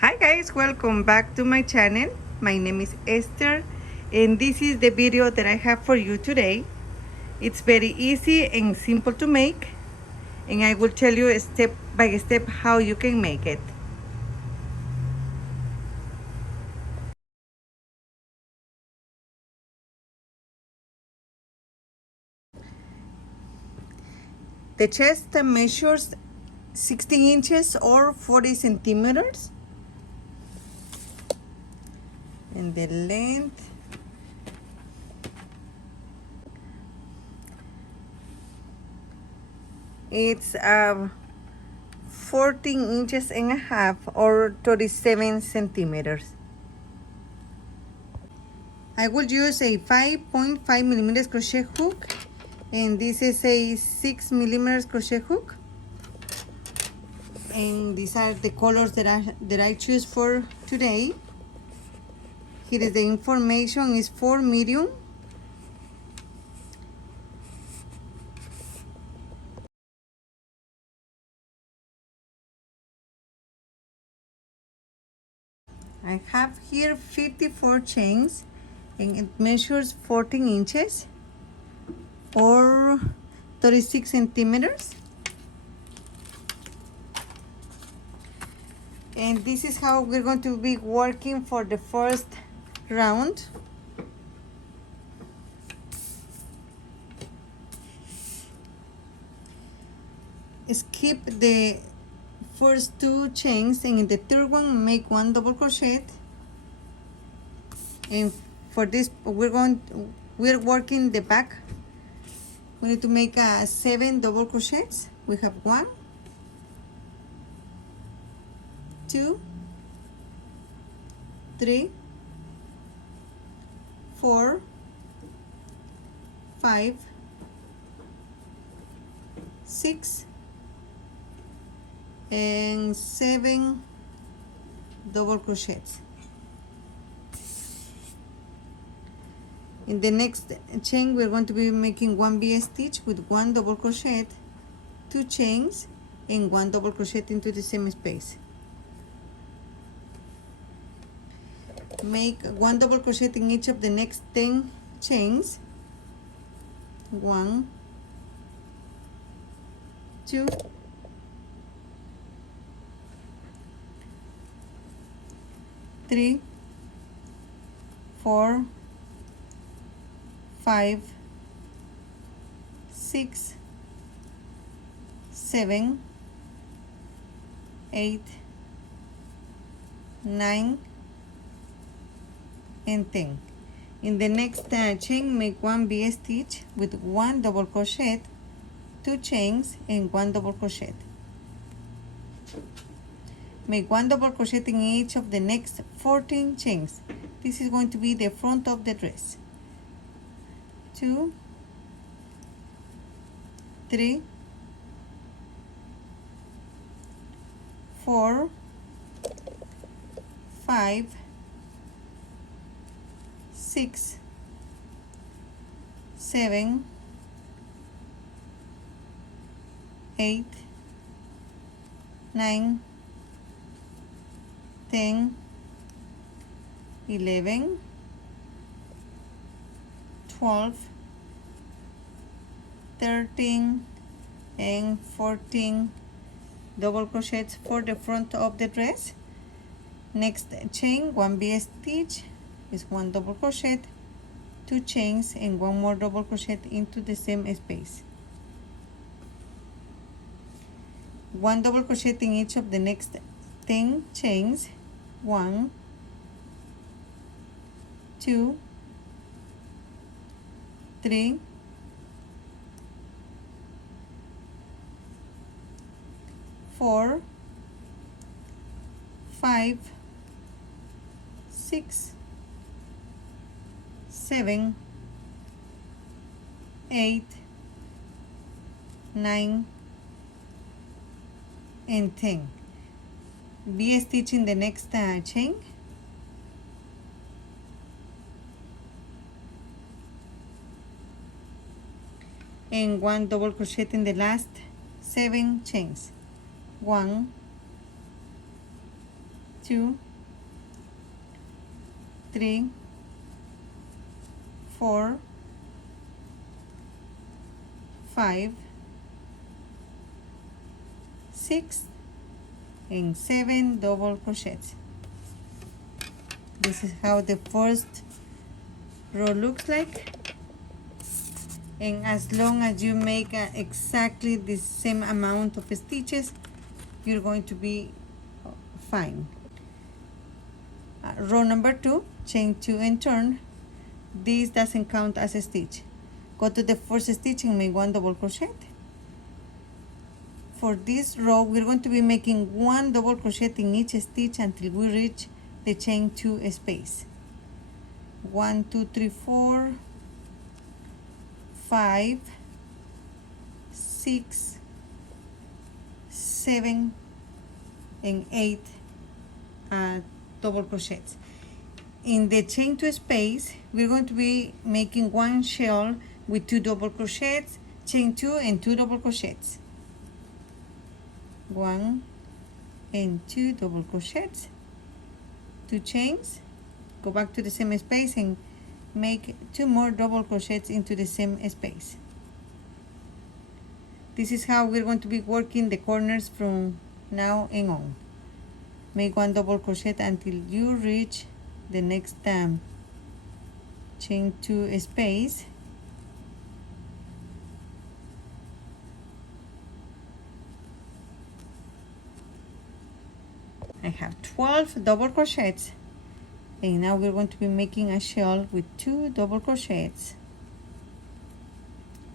Hi guys, welcome back to my channel. My name is Esther and this is the video that I have for you today. It's very easy and simple to make, and I will tell you step by step how you can make it. The chest measures 16 inches or 40 centimeters, and the length it's 14 inches and a half or 37 centimeters. I will use a 5.5 millimeters crochet hook, and this is a 6 millimeters crochet hook, and these are the colors that I choose for today. Here is the information, is for medium. I have here 54 chains, and it measures 14 inches or 36 centimeters. And this is how we're going to be working for the first round. Skip the first two chains, and in the third one make one double crochet. And for this we're working the back. We need to make 7 double crochets. We have 1, 2, 3, 4, 5, 6, and 7 double crochets. In the next chain we're going to be making 1 V stitch with 1 double crochet, 2 chains, and 1 double crochet into the same space. Make 1 double crochet in each of the next 10 chains. 1, 2, 3, 4, 5, 6, 7, 8, 9, and 10. In the next chain make 1 V stitch with 1 double crochet, 2 chains, and 1 double crochet. Make 1 double crochet in each of the next 14 chains. This is going to be the front of the dress. 2, 3, 4, 5, 6, 7, 8, 9, 10, 11, 12, 13, and 14 double crochets for the front of the dress. Next chain, 1 V stitch is 1 double crochet, 2 chains, and 1 more double crochet into the same space. 1 double crochet in each of the next 10 chains. 1, 2, 3, 4, 5, 6, 7, 8, 9, and 10. V stitch in the next chain. And 1 double crochet in the last 7 chains. 1, 2, 3, 4, 5, 6, and 7 double crochets. This is how the first row looks like, and as long as you make exactly the same amount of stitches, you're going to be fine. Row number 2, chain 2 and turn. This doesn't count as a stitch. Go to the first stitch and make 1 double crochet. For this row, we're going to be making 1 double crochet in each stitch until we reach the chain 2 space. 1, 2, 3, 4, 5, 6, 7, and 8 double crochets. In the chain 2 space, we're going to be making 1 shell with 2 double crochets, chain 2 and 2 double crochets. 1 and 2 double crochets, 2 chains, go back to the same space and make 2 more double crochets into the same space. This is how we're going to be working the corners from now and on. Make 1 double crochet until you reach the next chain 2 space. I have 12 double crochets, and now we're going to be making a shell with 2 double crochets,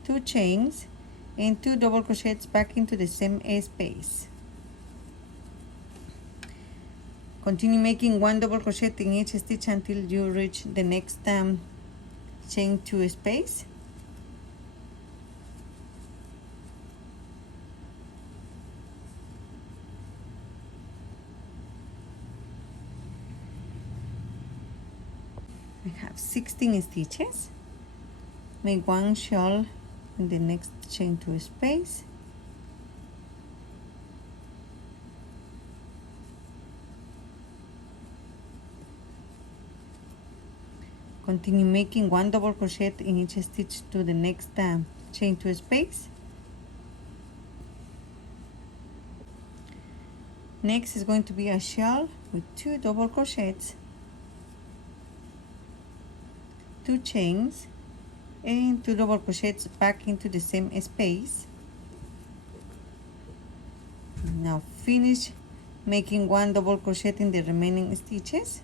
2 chains, and 2 double crochets back into the same space. Continue making 1 double crochet in each stitch until you reach the next chain 2 space. I have 16 stitches. Make 1 shell in the next chain 2 space. Continue making 1 double crochet in each stitch to the next chain 2 space. Next is going to be a shell with 2 double crochets, 2 chains, and 2 double crochets back into the same space. Now finish making 1 double crochet in the remaining stitches.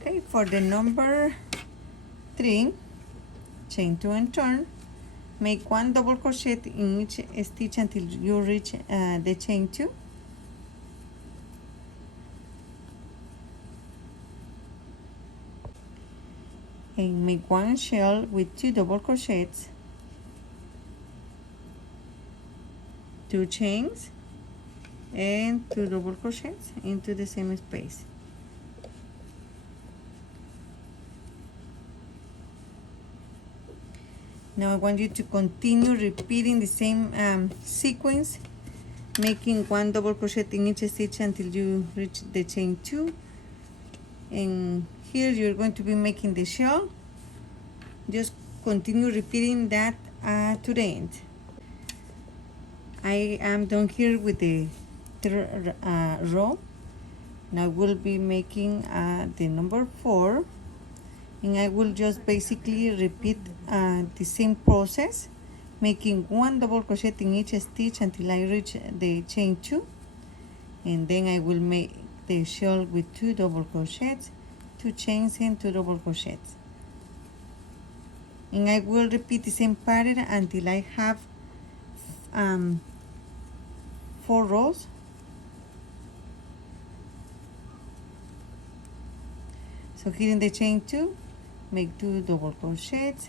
Okay, for the number 3, chain 2 and turn, make 1 double crochet in each stitch until you reach the chain 2. And make 1 shell with 2 double crochets, 2 chains, and 2 double crochets into the same space. Now I want you to continue repeating the same sequence, making 1 double crochet in each stitch until you reach the chain 2. And here you're going to be making the shell. Just continue repeating that to the end. I am done here with the third row. Now we'll be making the number 4, and I will just basically repeat the same process, making 1 double crochet in each stitch until I reach the chain 2, and then I will make the shell with 2 double crochets, 2 chains, and 2 double crochets. And I will repeat the same pattern until I have 4 rows. So here in the chain 2, make 2 double crochets,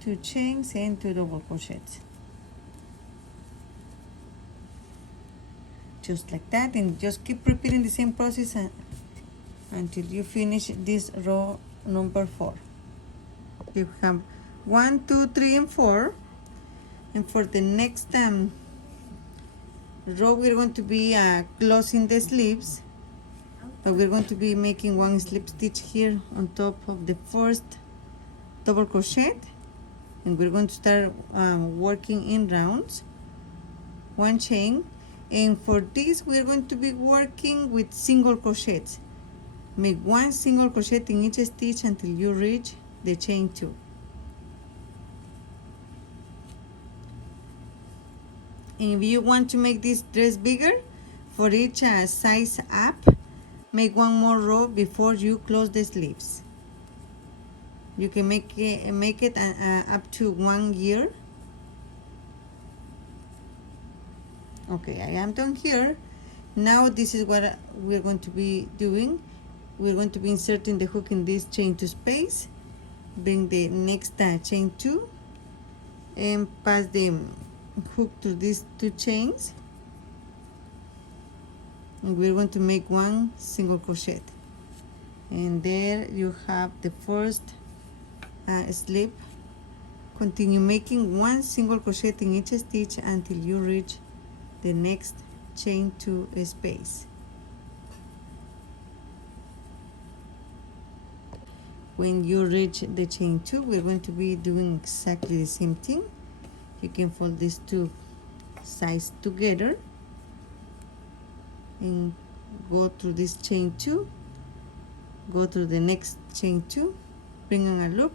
2 chains, and 2 double crochets. Just like that, and just keep repeating the same process until you finish this row number 4. You have 1, 2, 3, and 4, and for the next row we're going to be closing the sleeves, but we're going to be making one slip stitch here on top of the first double crochet, and we're going to start working in rounds, one chain. And for this we're going to be working with single crochets. Make one single crochet in each stitch until you reach the chain 2. And if you want to make this dress bigger, for each size up, make one more row before you close the sleeves. You can make it up to 1 year. Okay, I am done here. Now this is what we're going to be doing. We're going to be inserting the hook in this chain 2 space, bring the next chain 2, and pass the hook to these 2 chains, and we're going to make one single crochet. And there you have the first slip. Continue making one single crochet in each stitch until you reach the next chain 2 space. When you reach the chain 2, we're going to be doing exactly the same thing. You can fold these 2 sides together and go through this chain 2, go through the next chain 2, bring on a loop,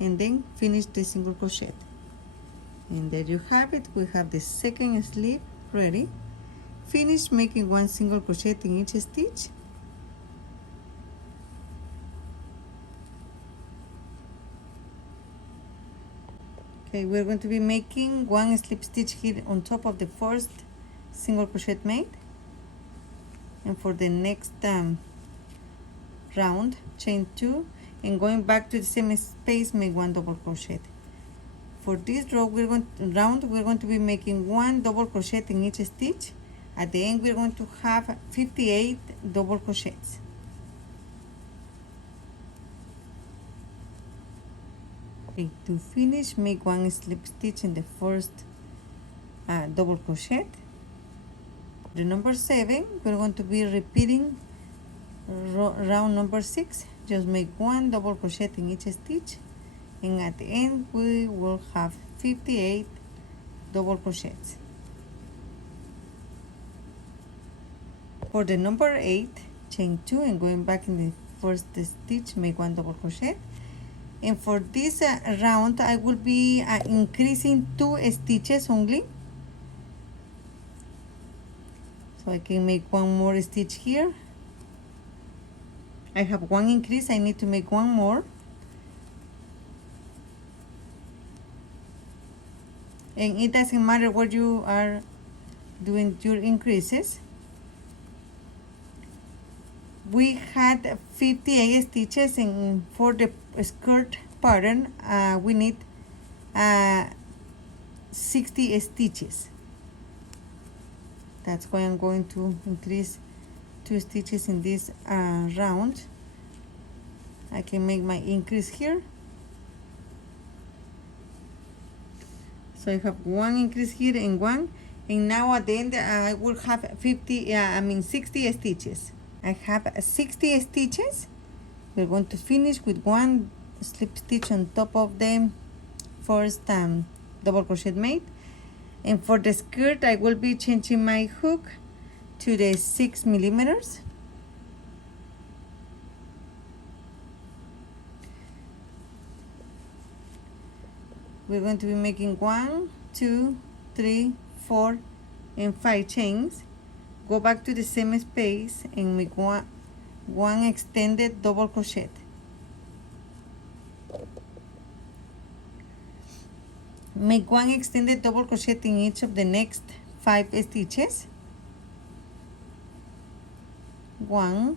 and then finish the single crochet. And there you have it. We have the second slip ready. Finish making one single crochet in each stitch. Okay, we're going to be making one slip stitch here on top of the first single crochet made, and for the next round, chain 2, and going back to the same space, make one double crochet. For this row we're going to be making one double crochet in each stitch. At the end we're going to have 58 double crochets. Okay, to finish, make one slip stitch in the first double crochet. The number 7, we're going to be repeating round number 6. Just make one double crochet in each stitch, and at the end we will have 58 double crochets. For the number 8, chain 2, and going back in the first stitch, make one double crochet. And for this round I will be increasing 2 stitches only, so I can make one more stitch here. I have one increase, I need to make one more, and it doesn't matter where you are doing your increases. We had 58 stitches, and for the skirt pattern we need 60 stitches. That's why I'm going to increase 2 stitches in this round. I can make my increase here. So I have one increase here and one, and now at the end I will have 60 stitches. I have 60 stitches. We're going to finish with one slip stitch on top of the first double crochet made. And for the skirt I will be changing my hook to the 6 millimeters. We're going to be making 1, 2, 3, 4, and 5 chains. Go back to the same space and make one extended double crochet. Make one extended double crochet in each of the next 5 stitches. 1,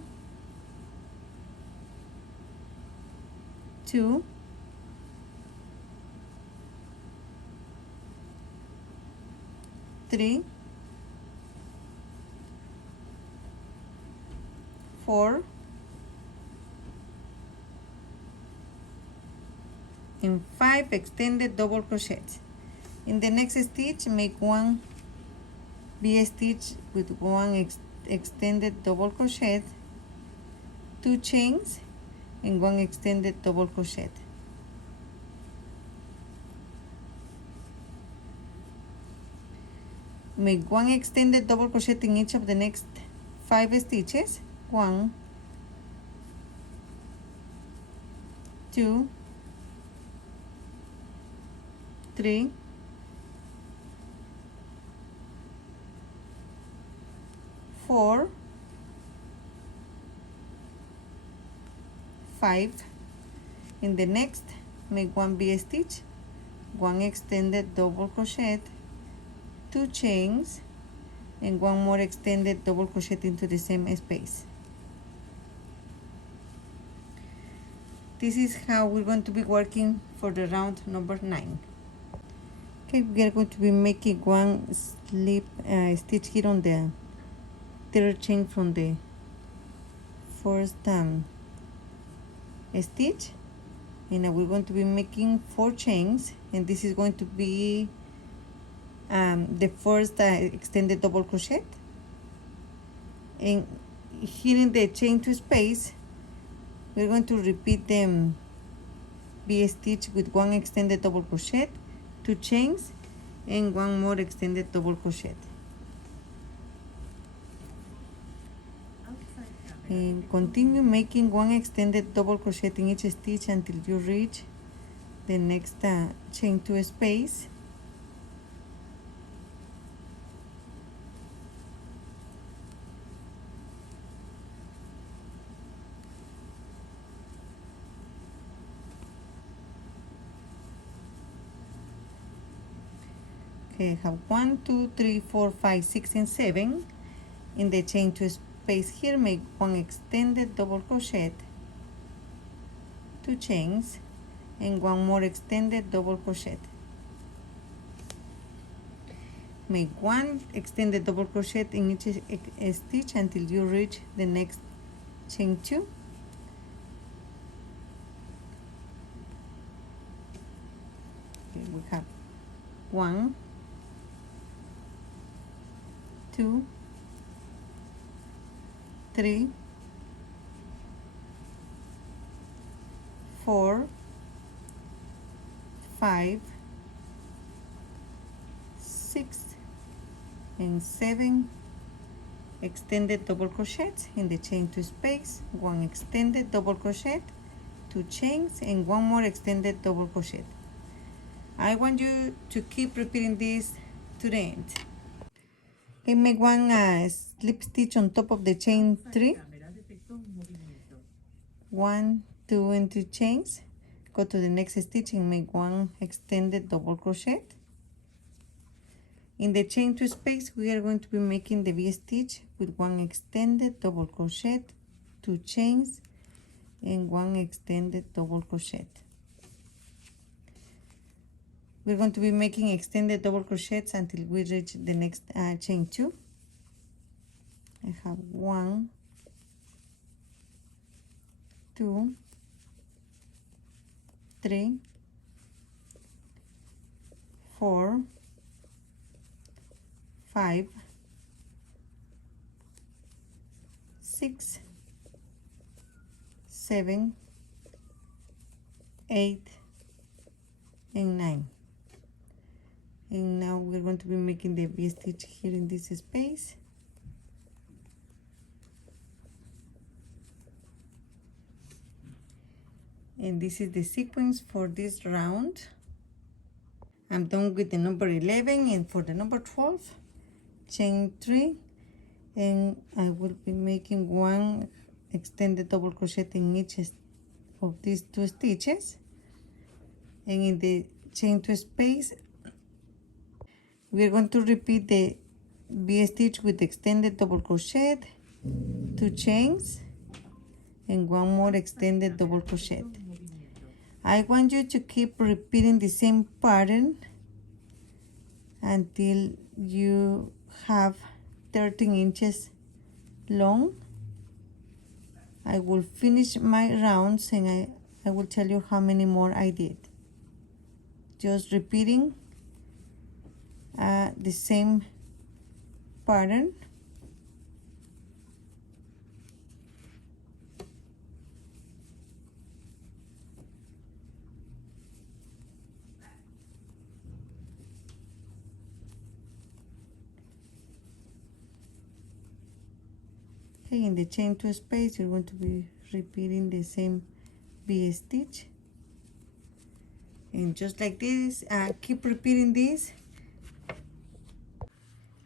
2, 3, 4, and 5 extended double crochets. In the next stitch, make one V-stitch with one extended double crochet, 2 chains, and one extended double crochet. Make one extended double crochet in each of the next 5 stitches. 1, 2, 3, 4, 5. In the next, make one V-stitch, one extended double crochet, 2 chains, and one more extended double crochet into the same space. This is how we're going to be working for the round number 9. Okay, we are going to be making one slip stitch here on the third chain from the first stitch, and now we're going to be making 4 chains, and this is going to be the first extended double crochet. And here in the chain to space, we're going to repeat the V-stitch with one extended double crochet, 2 chains, and one more extended double crochet. And continue making one extended double crochet in each stitch until you reach the next chain to space. Okay, I have 1, 2, 3, 4, 5, 6, and 7. In the chain to space here, make one extended double crochet, 2 chains, and one more extended double crochet. Make one extended double crochet in each stitch until you reach the next chain 2. Okay, we have 1, 2, 3, 4, 5, 6, and 7 extended double crochets in the chain to space, one extended double crochet, 2 chains, and one more extended double crochet. I want you to keep repeating this to the end. Okay, make one slip stitch on top of the chain 3, 1, 2, and 3 chains. Go to the next stitch and make one extended double crochet. In the chain to space, we are going to be making the V-stitch with one extended double crochet, 2 chains, and one extended double crochet. We're going to be making extended double crochets until we reach the next chain 2. I have 1, 2, 3, 4, 5, 6, 7, 8, and 9. And now we're going to be making the V-stitch here in this space. And this is the sequence for this round. I'm done with the number 11, and for the number 12, chain 3, and I will be making one extended double crochet in each of these 2 stitches. And in the chain 2 space, we are going to repeat the V-stitch with extended double crochet, 2 chains, and one more extended double crochet. I want you to keep repeating the same pattern until you have 13 inches long. I will finish my rounds and I will tell you how many more I did. Just repeating the same pattern. Okay, in the chain 2 space, you're going to be repeating the same V stitch. And just like this, keep repeating this.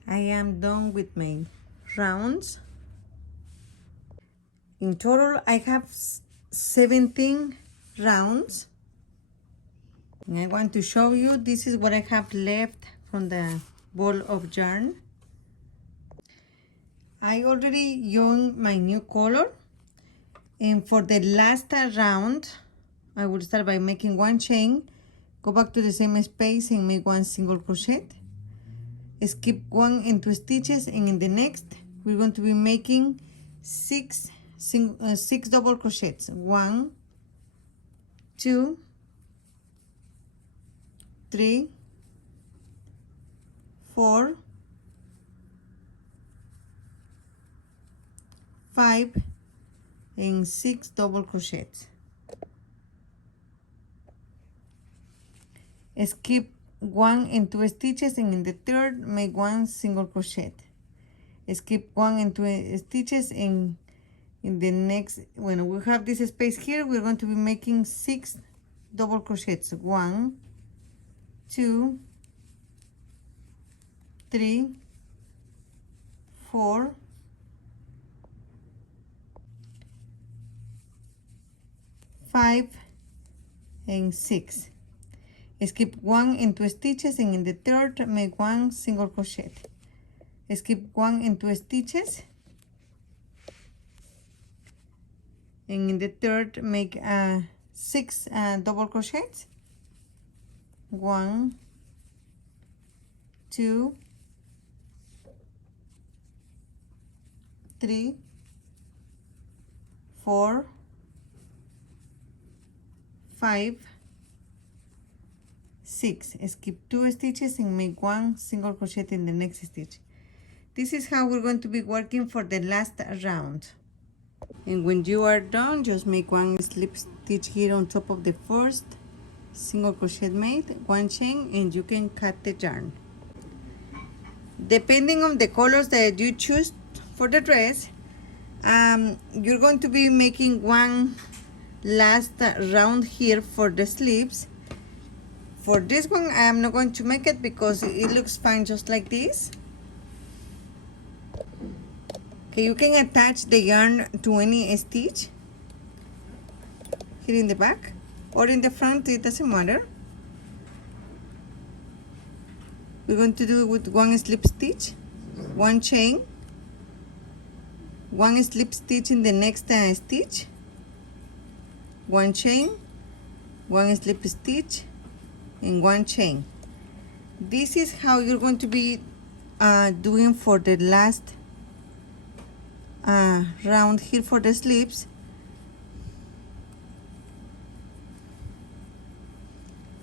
I am done with my rounds. In total, I have 17 rounds. And I want to show you, this is what I have left from the ball of yarn. I already joined my new color. And for the last round, I will start by making 1 chain, go back to the same space and make 1 single crochet. Skip 1 and 2 stitches, and in the next, we're going to be making 6 double crochets. 1, 2, 3, 4, 5, and 6 double crochets. Skip 1 and 2 stitches, and in the third make 1 single crochet. Skip 1 and 2 stitches, and in the next, when we have this space here, we're going to be making 6 double crochets. 1, 2, 3, 4, 5, and 6. Skip 1 and 2 stitches, and in the third make 1 single crochet. Skip 1 and 2 stitches, and in the third make 6 double crochets. 1, 2, 3, 4, 5, 6. Skip 2 stitches and make 1 single crochet in the next stitch. This is how we're going to be working for the last round. And when you are done, just make 1 slip stitch here on top of the first single crochet made, 1 chain, and you can cut the yarn. Depending on the colors that you choose for the dress, you're going to be making 1 last round here for the sleeves. For this one, I am not going to make it because it looks fine just like this. Okay, you can attach the yarn to any stitch here in the back or in the front, it doesn't matter. We're going to do it with 1 slip stitch, 1 chain, 1 slip stitch in the next stitch, 1 chain, 1 slip stitch, and 1 chain. This is how you're going to be doing for the last round here for the sleeves.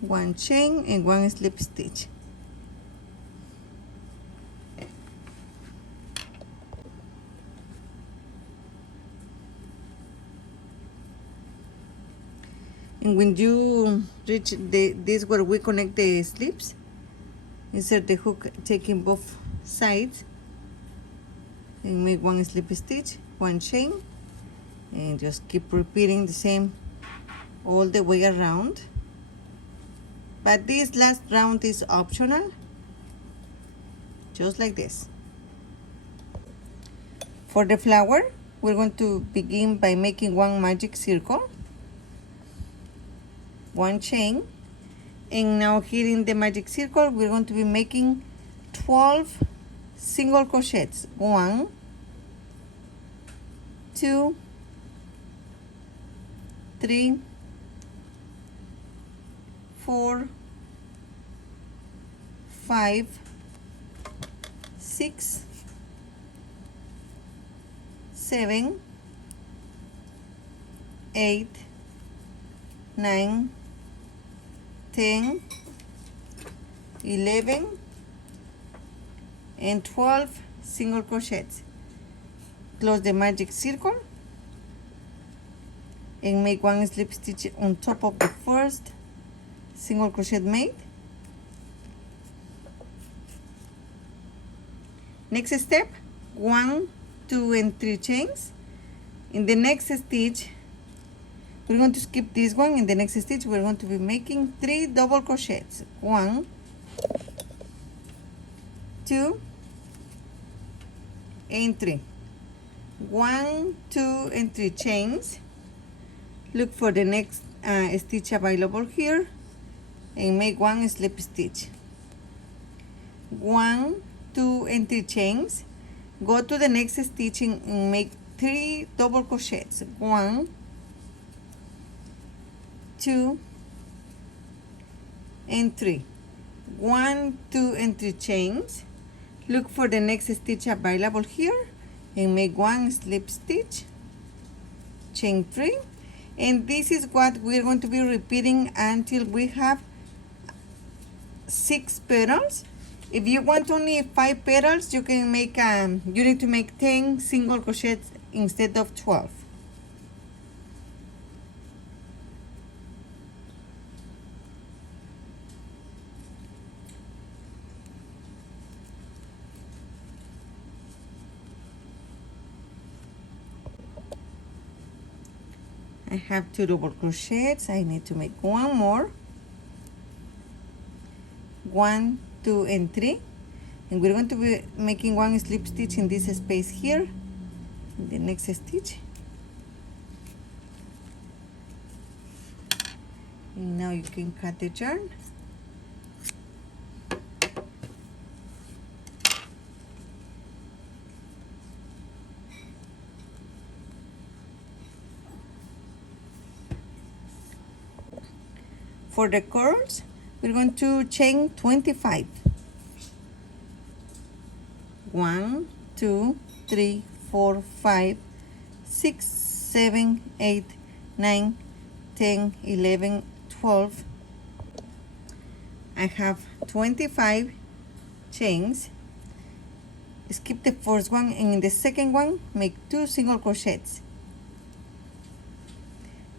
1 chain and 1 slip stitch. And when you reach this where we connect the slips, insert the hook taking both sides and make 1 slip stitch, 1 chain, and just keep repeating the same all the way around. But this last round is optional, just like this. For the flower, we're going to begin by making 1 magic circle, 1 chain, and now here in the magic circle we're going to be making 12 single crochets. 1, 2, 3, 4, 5, 6, 7, 8, 9, 10, 11, and 12 single crochets. Close the magic circle and make one slip stitch on top of the first single crochet made. Next step, 1, 2 and 3 chains. In the next stitch we're going to skip this one. In the next stitch we're going to be making 3 double crochets. 1, 2 and 3. 1, 2 and 3 chains. Look for the next stitch available here and make one slip stitch. 1, 2 and 3 chains. Go to the next stitch and make 3 double crochets. 1, 2 and 3. 1, 2 and 3 chains. Look for the next stitch available here and make one slip stitch, chain 3, and this is what we're going to be repeating until we have 6 petals. If you want only 5 petals, you can make you need to make 10 single crochets instead of 12. I have 2 double crochets. I need to make one more. 1, 2 and 3, and we're going to be making one slip stitch in this space here in the next stitch. And now you can cut the yarn. For the curls, we're going to chain 25. 1, 2, 3, 4, 5, 6, 7, 8, 9, 10, 11, 12. I have 25 chains. Skip the first one, and in the second one make 2 single crochets.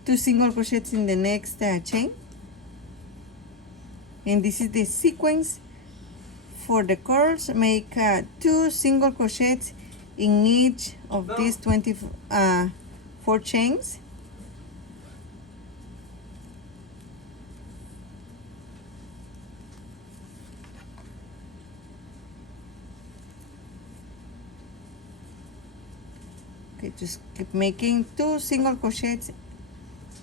2 single crochets in the next chain. And this is the sequence for the curls. Make 2 single crochets in each of these 24 chains. Okay, just keep making 2 single crochets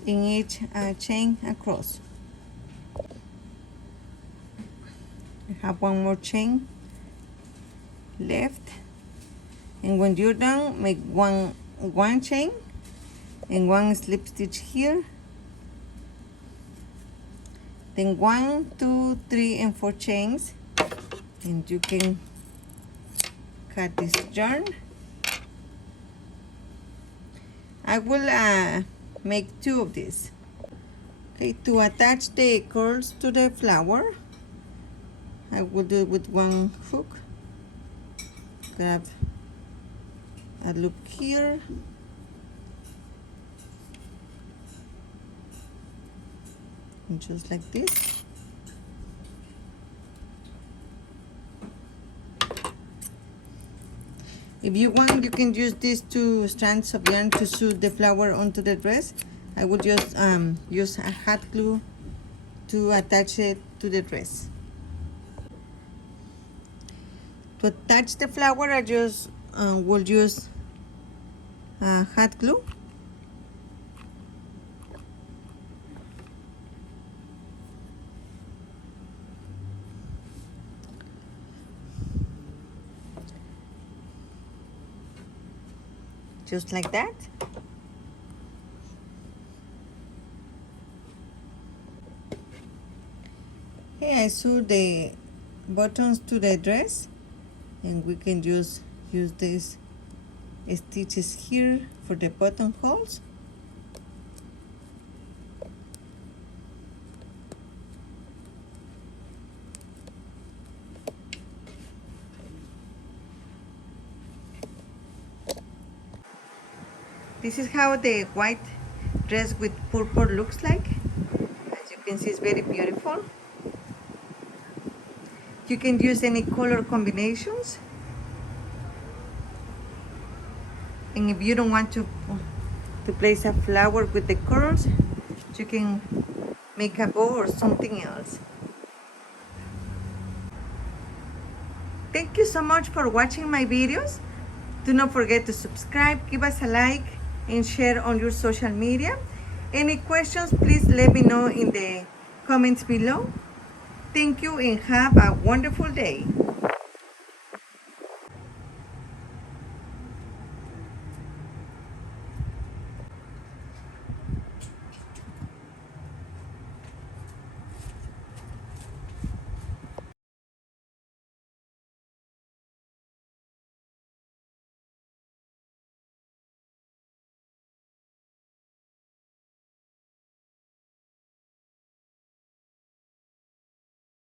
in each chain across. I have one more chain left, and when you're done, make one chain and one slip stitch here, then 1, 2, 3 and 4 chains, and you can cut this yarn. I will make 2 of these. Okay, to attach the curls to the flower, I will do it with one hook. Grab a loop here, and just like this. If you want, you can use these 2 strands of yarn to sew the flower onto the dress. I would just use a hot glue to attach it to the dress. To attach the flower, I just will use hot glue. Just like that. Okay, I sew the buttons to the dress, and we can just use these stitches here for the buttonholes. This is how the white dress with purple looks like. As you can see, it's very beautiful. You can use any color combinations. And if you don't want to place a flower with the colors, you can make a bow or something else. Thank you so much for watching my videos. Do not forget to subscribe, give us a like, and share on your social media. Any questions, please let me know in the comments below. Thank you and have a wonderful day.